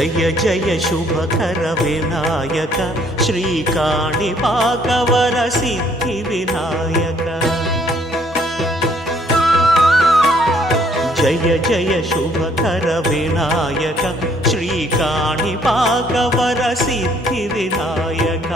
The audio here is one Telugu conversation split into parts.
జయ జయ శుభకర వినాయక శ్రీకాణిపాకవర సిద్ధి వినాయక జయ జయ శుభకర వినాయక శ్రీకాణిపాకవర సిద్ధి వినాయక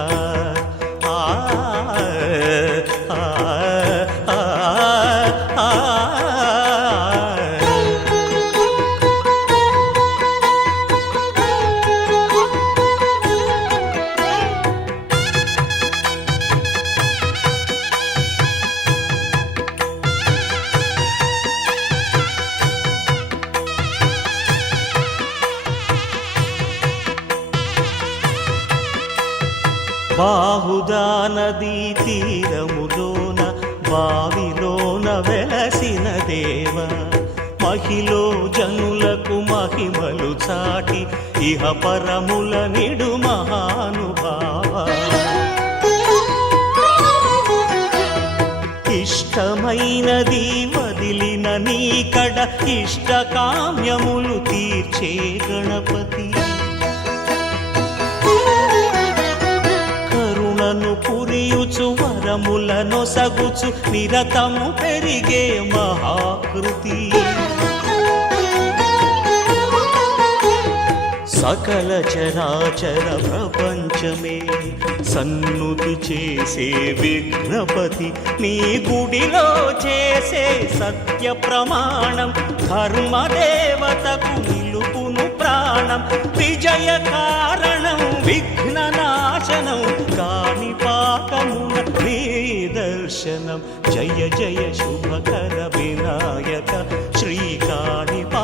బాహుదా నదీ తీరములోన బావిలోన వెలసిన దేవ మహిలో జనులకు మహిమలు చాటి ఇహ పరముల నిడు మహానుభావ ఇష్టమైనది వదిలిన నీకడ ఇష్టకామ్యములు తీర్చే గణపతి పురియుచు వరములను సగుచు నిరతము పెరిగే మహాకృతి సకల చరాచర ప్రపంచమే సన్నుతి చేసే విఘ్నపతి నీ గుడిలో చేసే సత్య ప్రమాణం ధర్మదేవతకు నిలుపును ప్రాణం విజయ కారణం విఘ్న నాశనం కాణిపాకమున నీ దర్శనం జయ జయ శుభకర వినాయక శ్రీకాణిపాకవర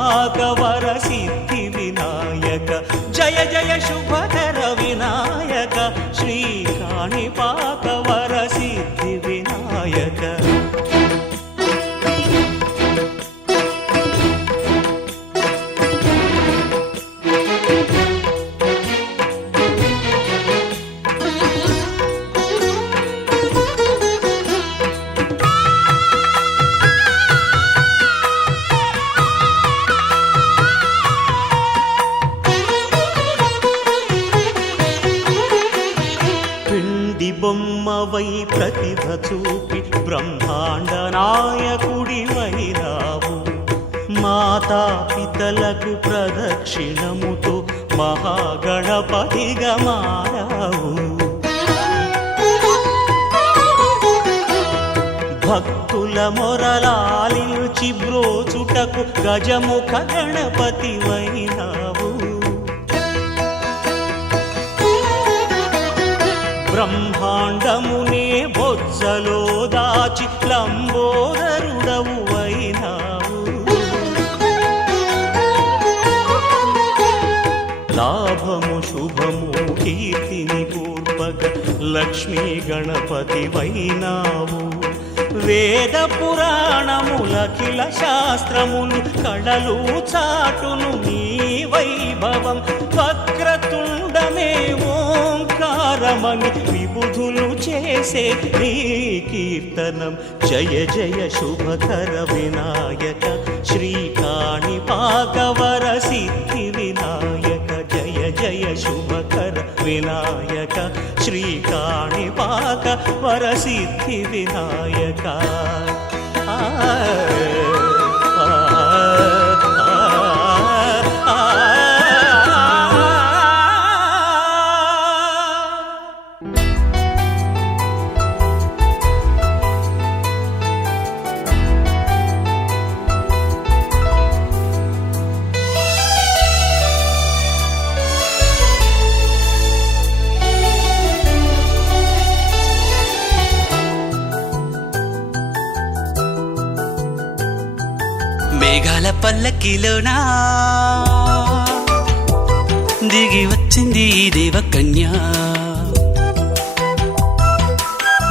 సిద్ధి వినాయక జయ జయ శుభకర వినాయక శ్రీకాణిపాకవర సిద్ధి వినాయక బొమ్మవై ప్రతిభ చూపి బ్రహ్మాండ నాయకుడివైనావు మాతా పితలకు ప్రదక్షిణముతో మహాగణపతిగా మారావు భక్తుల మొరలాలించి బ్రోచుటకు గజముఖ గణపతివైనావు బ్రహ్మాండమునే బొజ్జలో దాచి లంబోదరుడవు అయినావు లాభము శుభము కీర్తిని పూర్వక లక్ష్మీ గణపతి వైనావు వేద పురాణములఖిల శాస్త్రములు కళలు చాటును నీ వైభవం వక్రతుండమే ఓంకారమని విబుధులు చేసే నీ కీర్తనం జయ జయ శుభకర వినాయక శ్రీకాణిపాకవర సిద్ధి వినాయక జయ జయ శుభకర వినాయక శ్రీకాణిపాకవర సిద్ధి వినాయక మేఘాల పల్లకిలోనా దిగి వచ్చింది ఈ దేవకన్య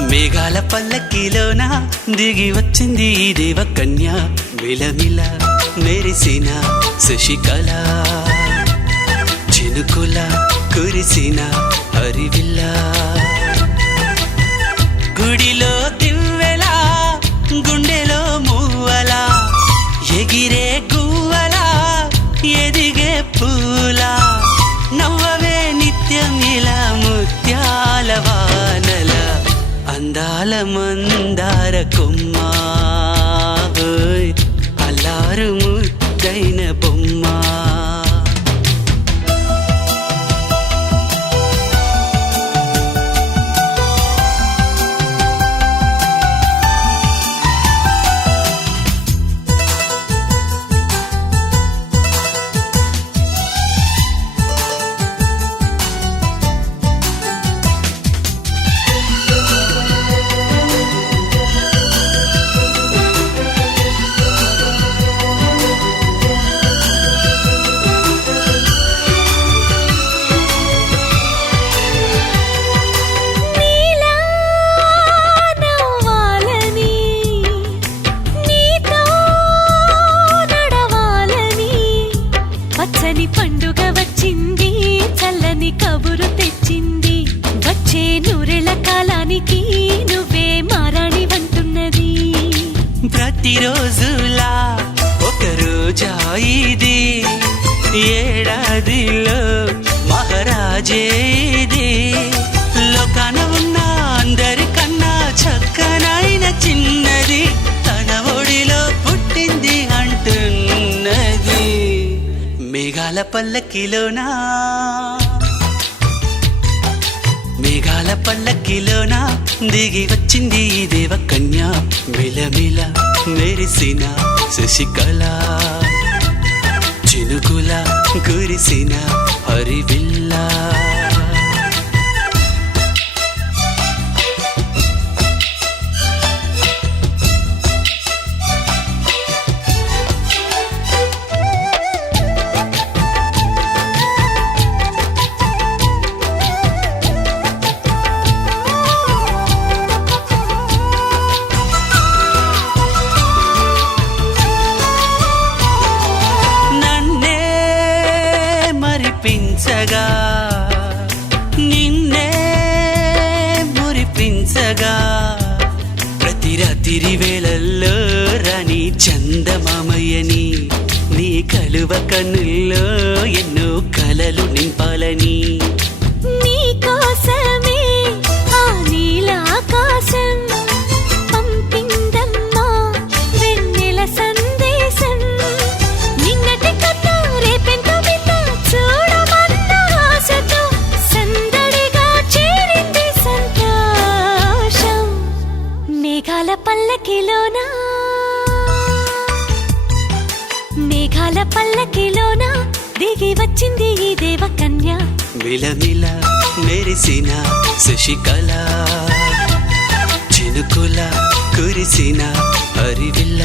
మేఘాల పల్లకిలోనా దిగి వచ్చింది ఈ దేవకన్య మిలమిల మెరిసిన శశికళ చినుకుల కురిసిన హరివిల్ల గుడిలో దివ్వెలా గుండెలో మూవలా ఎగిరే గువ్వలా ఎదిగే పూలా కొమ్మ ఓయ్ అల్లారు ముద్దైన బొమ్మ నీలా నవ్వాలని నీతో నడవాలని పచ్చని పండుగ వచ్చింది చల్లని కబురు తెచ్చింది వచ్చే నూరెళ్ళ కాలానికి నువ్వే మారాణి వంటున్నది ప్రతిరోజులా ఒక రోజా ఇది ఏడాదిలో మహారాజే ఇది లోకాన ఉన్న అందరికన్నా చక్కనైన చిన్నది తన ఒడిలో పుట్టింది అంటున్నది మేఘాల పల్లకిలోనా మేఘాల పల్లకిలోన దిగి వచ్చింది ఈ దేవకన్య మిలమిల మెరిసిన శశికళ చినుకుల కురిసిన హరివిల్ల నన్నే మరిపించగా నిన్నే మురిపించగా ప్రతి రాత్రి వేళల్లో రాణి చందమామయ్యని నీ కలువ కన్నుల్లో ఎన్నో కలలు నింపాలని నీకోసమే ఆ నీలాకాశం పంపిందమ్మా వెన్నెల సందేశం నిన్నటి కన్నా రేపెంతో వింత చూడమన్న ఆశతో సందడిగా చేరింది సంతోషం మేఘాల పల్లకిలోనా మేఘాల పల్లకిలోన దిగి వచ్చింది ఈ దేవకన్య మిలమిల మెరిసిన శశికళ చినుకుల కురిసిన హరివిల్ల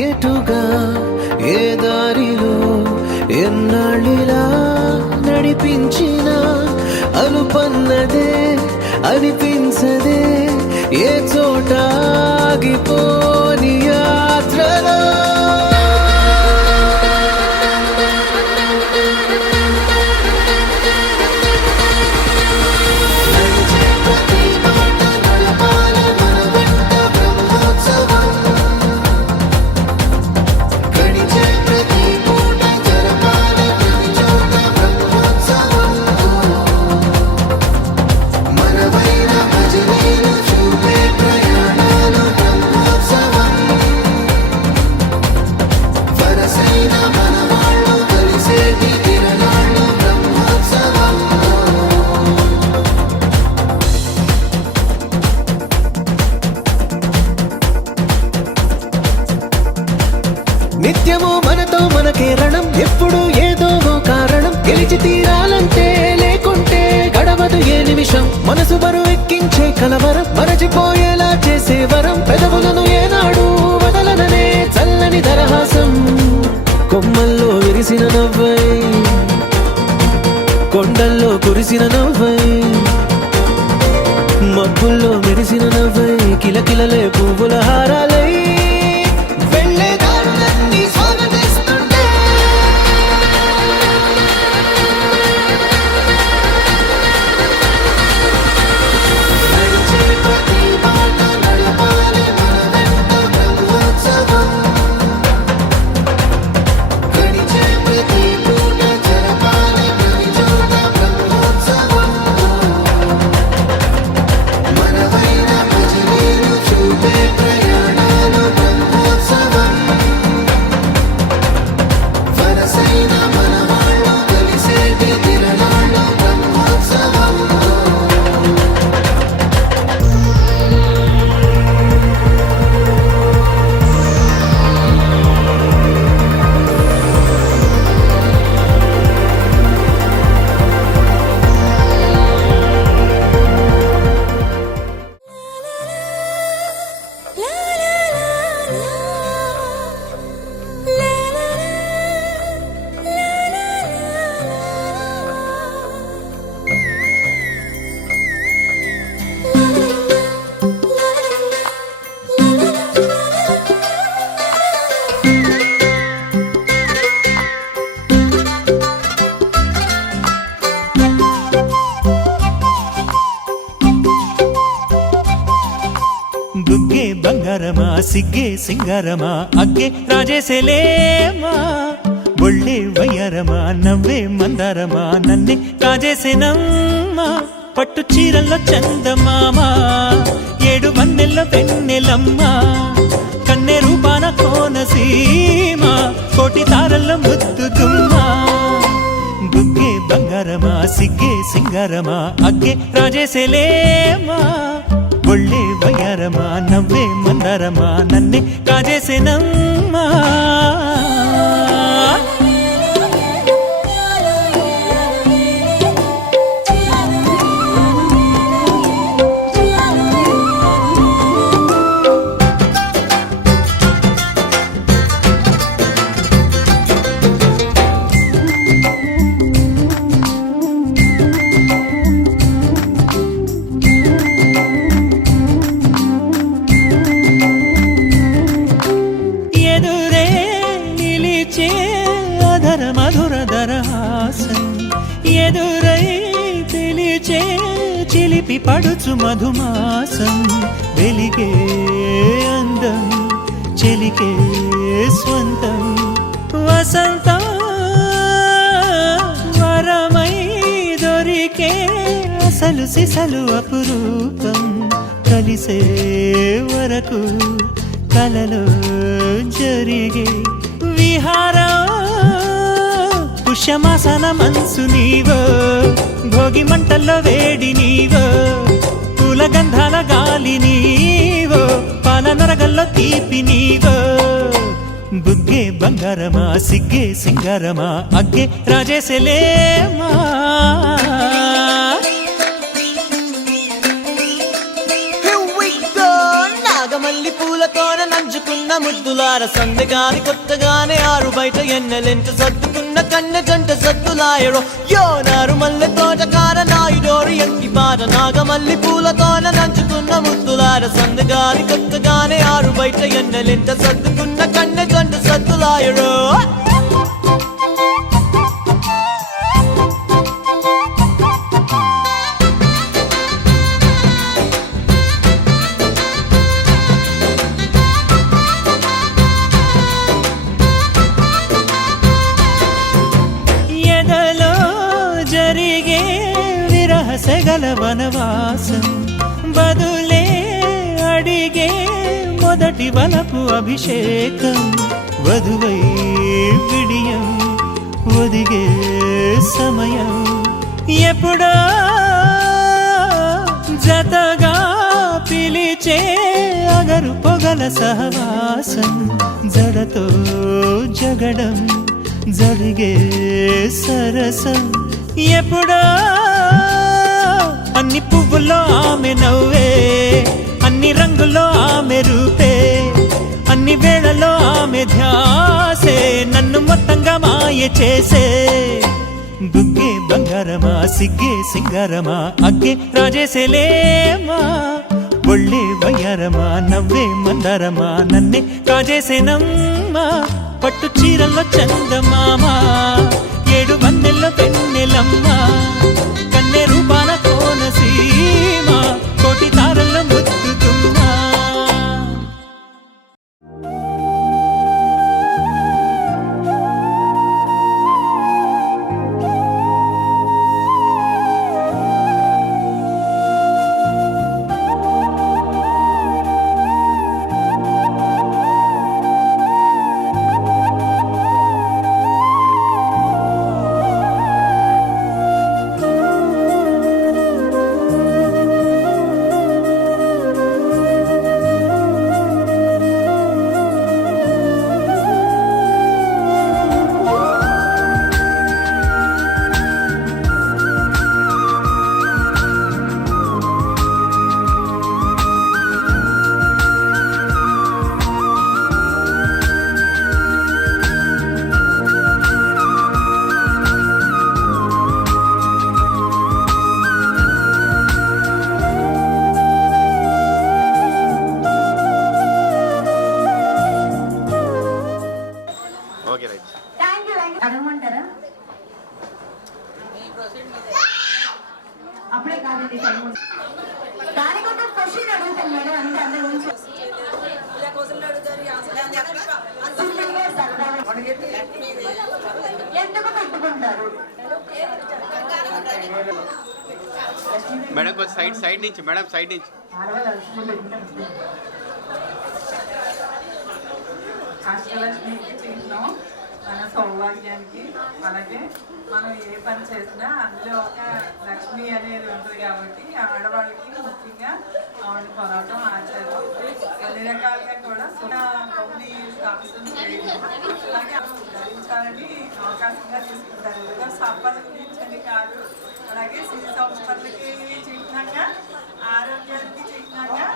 ఎటుగా ఏ దారిలో ఎన్నాళ్ళిలా నడిపించిన అనుపన్నదే అనిపించదే ఏ చోట ఆగిపోని యాత్రలో నిత్యము మనతో మనకే రణం ఎప్పుడు ఏదో ఓ కారణం గెలిచి తీరాలంటే లేకుంటే గడవదు ఏ నిమిషం మనసు బరువు ఎక్కించే కలవరం మరచిపోయేలా చేసే వరం పెదవులను ఏనాడు వదలననే చల్లని దరహాసం కొమ్మల్లో విరిసిన నవ్వై కొండల్లో కురిసిన నవ్వై మబ్బుల్లో మెరిసిన నవ్వై కిలకిలలే పువ్వుల హారాలై బుగ్గే బంగారమా సిగ్గే సింగారమా అగ్గే రాజేసేలేమా ఒళ్ళే వయ్యారమా నవ్వే మందారమా నన్నే కాజేసేనమ్మా పట్టు చీరల్లో చందమామా ఏడు వన్నెల్లో వెన్నెలమ్మా కన్నె రూపాన కోనసీమ కోటి తారల్లో ముద్దుగుమ్మా బుగ్గే బంగారమా సిగ్గే సింగారమా అగ్గే రాజేసేలేమా ఒళ్ళే వయ్యారమా నవ్వే మందారమా నన్నే కాజేసేనమ్మా మధుర దరహాసం ఎదురై పిలిచే చిలిపి పడుచు మధుమాసం వెలిగే అందం చెలికే స్వంతం వసంతం వరమై దొరికే అసలు సిసలు అపురూపం కలిసే వరకు కలలో జరిగే విహారం పుష్యమాసన మనసు నీవో భోగి మంటల్లో వేడి నీవో పూల గంధాల గాలి నీవో పాల నరగల్లో తీపి నీవో బుగ్గే బంగారమా సిగ్గే సింగారమా అగ్గే రాజేసేలేమా నాగమల్లి పూల పూలతోన నంచుకున్న ముద్దులార సందగాని కొత్తగానే ఆరు బయట ఎన్నెలెంట సర్దుకున్న కన్నె జంట సద్దులాయడో యో నారు మల్లె తోటకార నాయుడోరు ఎంకి పాట నాగమల్లి పూలతోన నంచుకున్న ముద్దులార సందగాని కొత్తగానే ఆరు బయట ఎన్నెలెంట సర్దుకున్న కన్నె జంట సద్దులాయడో జరిగే విరహసగల వనవాసం బదులే అడిగే మొదటి వలపు అభిషేకం వధువై విడియం ఒదిగే సమయం ఎప్పుడో జతగా పిలిచే అగరు పొగల సహవాసం జడతో జగడం జరిగే సరసం ఎప్పుడో అన్ని పువ్వుల్లో ఆమె నవ్వే అన్ని రంగుల్లో ఆమె రూపే అన్ని వేళలో ఆమె ధ్యాసే నన్ను మొత్తంగా మాయ చేసే బుగ్గే బంగారమా సిగ్గే సింగారమా అగ్గే రాజేసేలేమా ఒళ్ళే వయ్యారమా నవ్వే మందారమా నన్నే కాజేసేనమ్మా పట్టు చీరల్లో చందమామ ఏడు వన్నెల్లో పెన్నెలమ్మ కన్నె రూపాన కోనసీమ కోటి తారల్లో ముద్దుతుమ్మా అడగమంటారా? అప్పుడే కాదండి దానికి ఒక క్వశ్చన్ అడుగుతాను మేడం అంటే అందరి గురించి ఎందుకు పెట్టుకుంటారు మేడం కొంచెం సైడ్ నుంచి మేడం సైడ్ నుంచి అష్టలక్ష్మికి చిహ్నం మన సౌభాగ్యానికి అలాగే మనం ఏ పని చేసినా అందులో ఒక లక్ష్మి అనేది ఉంటుంది కాబట్టి ఆడవాళ్ళకి ముఖ్యంగా ఆవిడ పొరవటం ఆచారం అన్ని రకాలుగా కూడా కొన్ని స్థాపితం చేయడం అలాగే ధరించాలని అవకాశంగా తీసుకుంటారు ఏదో సంపద గురించి కాదు అలాగే సిరి సంపదలకి చిహ్నంగా ఆరోగ్యానికి చిహ్నంగా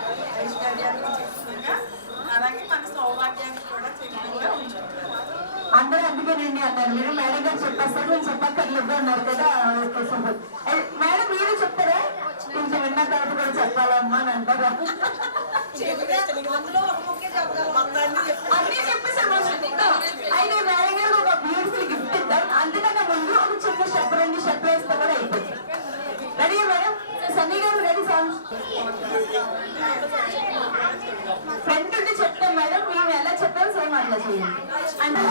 ఐశ్వర్యానికి చిహ్నంగా అలాగే మన సౌభాగ్యానికి కూడా చిహ్నంగా ఉంచుకుంటారు. అందరూ అందుకేనండి అన్నారు మీరు మేడం గారు చెప్పేస్తారు నేను చెప్పక్కర్లేదు అన్నారు కదా మేడం మీరు చెప్తారా కొంచెం విన్న తర్వాత కూడా చెప్పాలమ్మా అని అంటారా అన్నీ చెప్పేసారు అయితే మేడం గారు ఒక బ్యూటిఫుల్ గిఫ్ట్ ఇద్దాం అందుకన్నా ముందు ఒక చిన్న షెప్ రెండు షెప్ వేస్తే కూడా అయిపోయింది రెడీ మేడం సన్నీ గారు రెడీ సాంగ్ ఫ్రెండ్ ఉంటే చెప్తాం మేడం మేము ఎలా చెప్పాం సేమ్ అట్లా చేయండి అంటే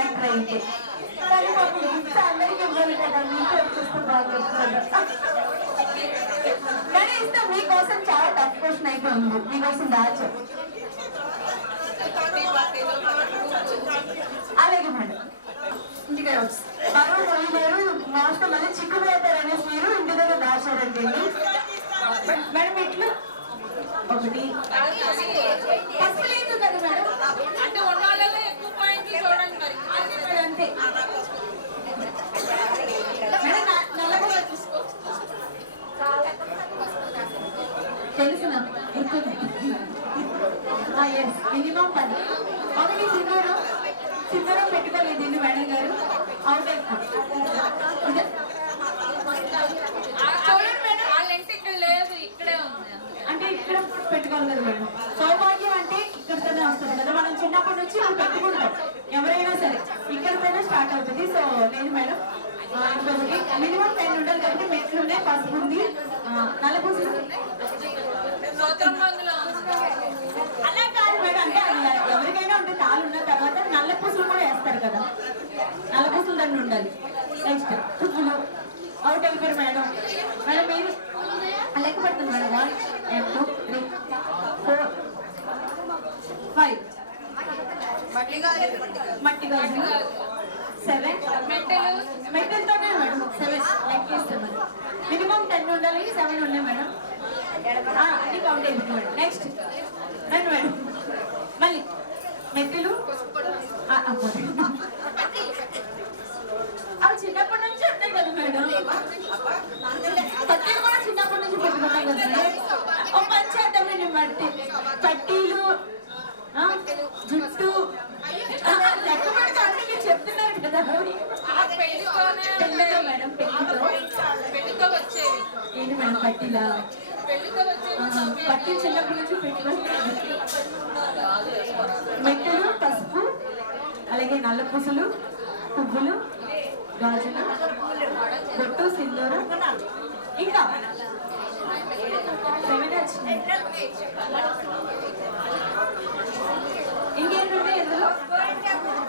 క్యారెక్టర్ అయితే కానీ మాకు గిఫ్ట్స్ అందరికీ ఇవ్వాలి కదా, మీకు వచ్చేస్తే బాగుంటుంది కదా. కానీ ఇస్తాం, మీకోసం చాలా టఫ్ క్వశ్చన్ అయితే ఉంది, మీకోసం దాచు. అలాగే మేడం, ఇంటికి బరువు పోయినారు లాస్ట్ మళ్ళీ చిక్కుపోతారు అనేసి మీరు ఇంటి దగ్గర దాచారండి. మేడం ఇట్లు ఒకటి ఫస్ట్ లేదు కదా మేడం, అంటే ఉన్నోళ్ళలో ఎక్కువ పాయింట్లు చూడండి మరి అంతే మేడం. నల్లగా తెలుసు నాకు గుర్తుంది. మినిమం 10. ఒకటి సిద్ధరం పెట్టుకోలేదు ఇల్లు మేడం గారు, అవుట్ అయిపోయింది. చూడండి మేడం, వాళ్ళ ఇంటి ఇక్కడ లేదు, ఇక్కడే ఉంది. అంటే ఇక్కడ పెట్టుకోవాలి కదా మేడం. సౌభాగ్యం అంటే ఇక్కడితోనే వస్తుంది కదా, మనం చిన్నప్పటి నుంచి మనం పెట్టుకుంటాం ఎవరైనా సరే, ఇక్కడితోనే స్టార్ట్ అవుతుంది. సో లేదు మేడం, ఇంకొకటి మినిమం 10 ఉండాలి కాబట్టి మెట్లునే పసుపు ఉంది, నల్లపూసలు సూత్రం మందులో అలా కాదు మేడం. అంటే అది ఎవరికైనా ఉంటే తాళ్ళు ఉన్న తర్వాత నల్ల పూసలు కూడా వేస్తారు కదా, నల్ల పూసలు దాన్ని ఉండాలి. నెక్స్ట్ పువ్వులు అవుట్ అయిపోయారు మేడం. మేడం మీరు లెక్క పడుతుంది మేడం. 1 2 3 4 5 మట్టి గాజు 7 మెట్టెలతోనే మేడం 7 లెక్కేస్తాం మేడం. మినిమం 10 ఉండాలి, 7 ఉన్నాయి మేడం. అన్ని కౌంట్ అయిపోయింది మేడం. నెక్స్ట్ రండి మేడం, మళ్ళీ మెట్టెలు అవి చిన్నప్పటి నుంచి ఉంటాయి కదా మేడం, పట్టీలు కూడా చిన్నప్పటి నుంచి పెట్టుకుంటాం కదా మేడం. ఒక పని చేద్దామండి, మట్టి పట్టీలు జుట్టు లెక్క పెడతా అంటే మీరు చెప్తున్నారు కదా పెళ్ళితో మేడం, పెళ్లితో వచ్చేవి. ఏంటి మేడం పట్టీలా? పెళ్లితో వచ్చేవి పట్టి చిన్నప్పటి నుంచి పెట్టుకొని మెట్టలు పసుపు అలాగే నల్ల పూసలు పువ్వులు గాజులు బొట్టు సింధూరం ఇంకా